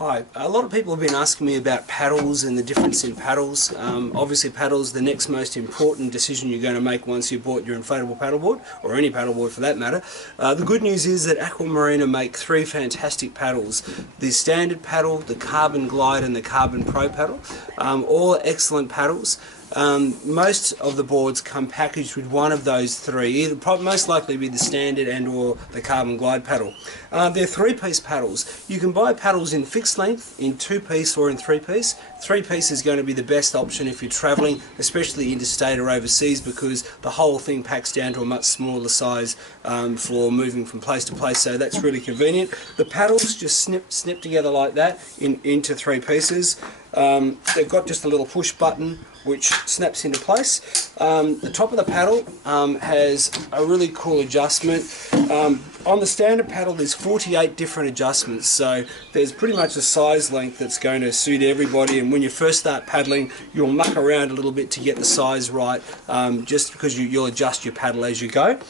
Hi, a lot of people have been asking me about paddles and the difference in paddles. Obviously paddles, the next most important decision you're going to make once you've bought your inflatable paddleboard, or any paddleboard for that matter. The good news is that Aqua Marina make three fantastic paddles. The standard paddle, the Carbon Glide and the Carbon Pro paddle. All excellent paddles. Most of the boards come packaged with one of those three, either most likely be the standard and or the Carbon Glide paddle. They're three-piece paddles. You can buy paddles in fixed length, in two-piece or in three-piece. Three-piece is going to be the best option if you're travelling, especially interstate or overseas, because the whole thing packs down to a much smaller size for moving from place to place, so that's really convenient. The paddles just snip together like that into three pieces. They've got just a little push button which snaps into place. The top of the paddle has a really cool adjustment. On the standard paddle there's 48 different adjustments, so there's pretty much a size length that's going to suit everybody, and when you first start paddling you'll muck around a little bit to get the size right, just because you'll adjust your paddle as you go.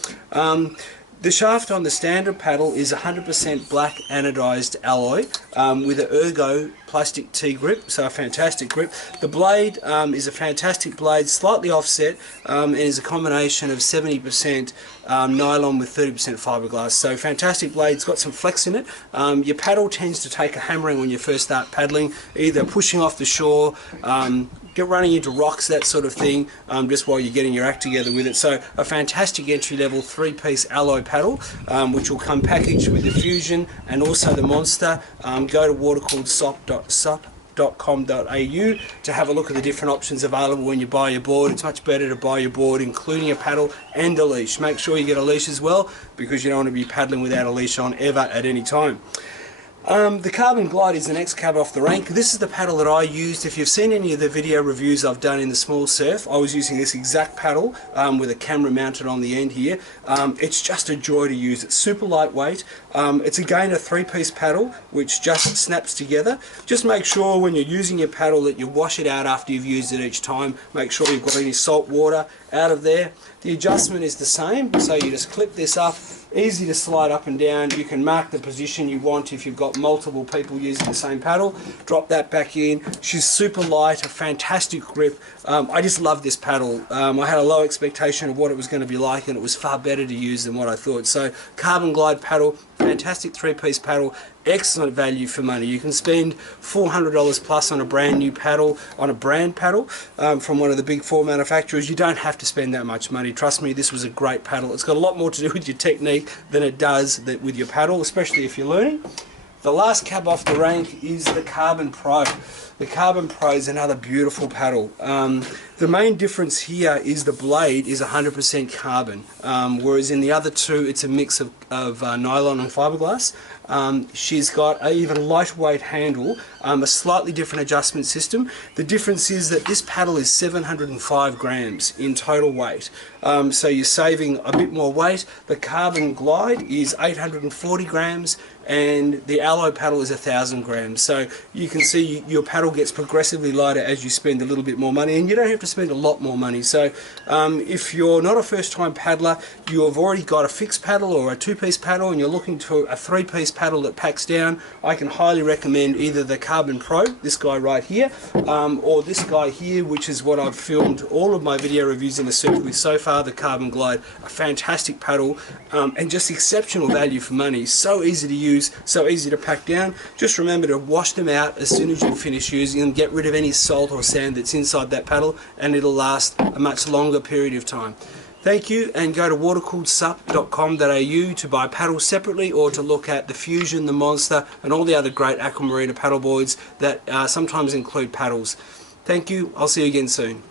The shaft on the standard paddle is 100% black anodized alloy with an ergo plastic T-grip, so a fantastic grip. The blade is a fantastic blade, slightly offset, and is a combination of 70% nylon with 30% fiberglass, so fantastic blade. It's got some flex in it. Your paddle tends to take a hammering when you first start paddling, either pushing off the shore, get running into rocks, that sort of thing, just while you're getting your act together with it. So a fantastic entry-level three-piece alloy paddle, which will come packaged with the Fusion and also the Monster. Go to watercooled.com.au to have a look at the different options available when you buy your board. It's much better to buy your board including a paddle and a leash. Make sure you get a leash as well, because you don't want to be paddling without a leash on ever at any time. The Carbon Glide is the next cab off the rank. This is the paddle that I used. If you've seen any of the video reviews I've done in the small surf, I was using this exact paddle with a camera mounted on the end here. It's just a joy to use. It's super lightweight. It's again a three-piece paddle which just snaps together. Just make sure when you're using your paddle that you wash it out after you've used it each time. Make sure you've got any salt water out of there. The adjustment is the same, so you just clip this up. Easy to slide up and down. You can mark the position you want if you've got multiple people using the same paddle. Drop that back in. She's super light, a fantastic grip. I just love this paddle. I had a low expectation of what it was going to be like, and it was far better to use than what I thought. So Carbon Glide paddle, fantastic three-piece paddle, excellent value for money. You can spend $400 plus on a brand new paddle, on a brand paddle from one of the big four manufacturers. You don't have to spend that much money. Trust me, this was a great paddle. It's got a lot more to do with your technique than it does with your paddle, especially if you're learning. The last cab off the rank is the Carbon Pro. The Carbon Pro is another beautiful paddle. The main difference here is the blade is 100% carbon, whereas in the other two it's a mix of nylon and fiberglass. She's got an even lightweight handle, a slightly different adjustment system. The difference is that this paddle is 705 grams in total weight, so you're saving a bit more weight. The Carbon Glide is 840 grams and the alloy paddle is 1,000 grams. So you can see your paddle gets progressively lighter as you spend a little bit more money, and you don't have to spend a lot more money. So if you're not a first-time paddler, you have already got a fixed paddle or a two-piece paddle and you're looking to a three-piece paddle that packs down, I can highly recommend either the Carbon Pro, this guy right here, or this guy here, which is what I've filmed all of my video reviews in the surf with so far, the Carbon Glide. A fantastic paddle, and just exceptional value for money. So easy to use, so easy to pack down. Just remember to wash them out as soon as you finish using them. Get rid of any salt or sand that's inside that paddle and it'll last a much longer period of time. Thank you, and go to watercooled.com.au to buy paddles separately or to look at the Fusion, the Monster and all the other great Aqua Marina paddle boards that sometimes include paddles. Thank you, I'll see you again soon.